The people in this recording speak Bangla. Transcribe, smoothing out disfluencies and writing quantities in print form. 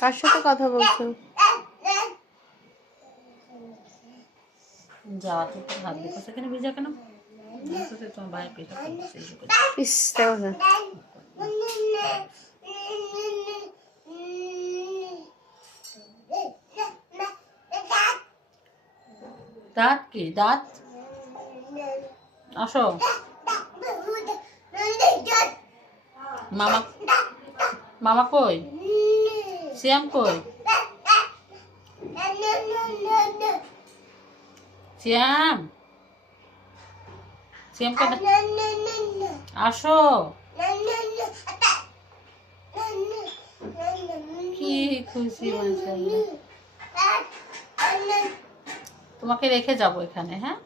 কার সাথে কথা বলছো? যা তো হাত দেখো সেখানে ভিজা কেন? তোমার ভাই পেশা করছে। ইস দেখো না। দাঁত কি দাঁত? আসো মামা, মামা কই? সিয়াম কই? সিয়াম, সিয়াম কই? আসো। কি খুশি মাশাআল্লাহ। তোমাকে রেখে যাবো এখানে, হ্যাঁ?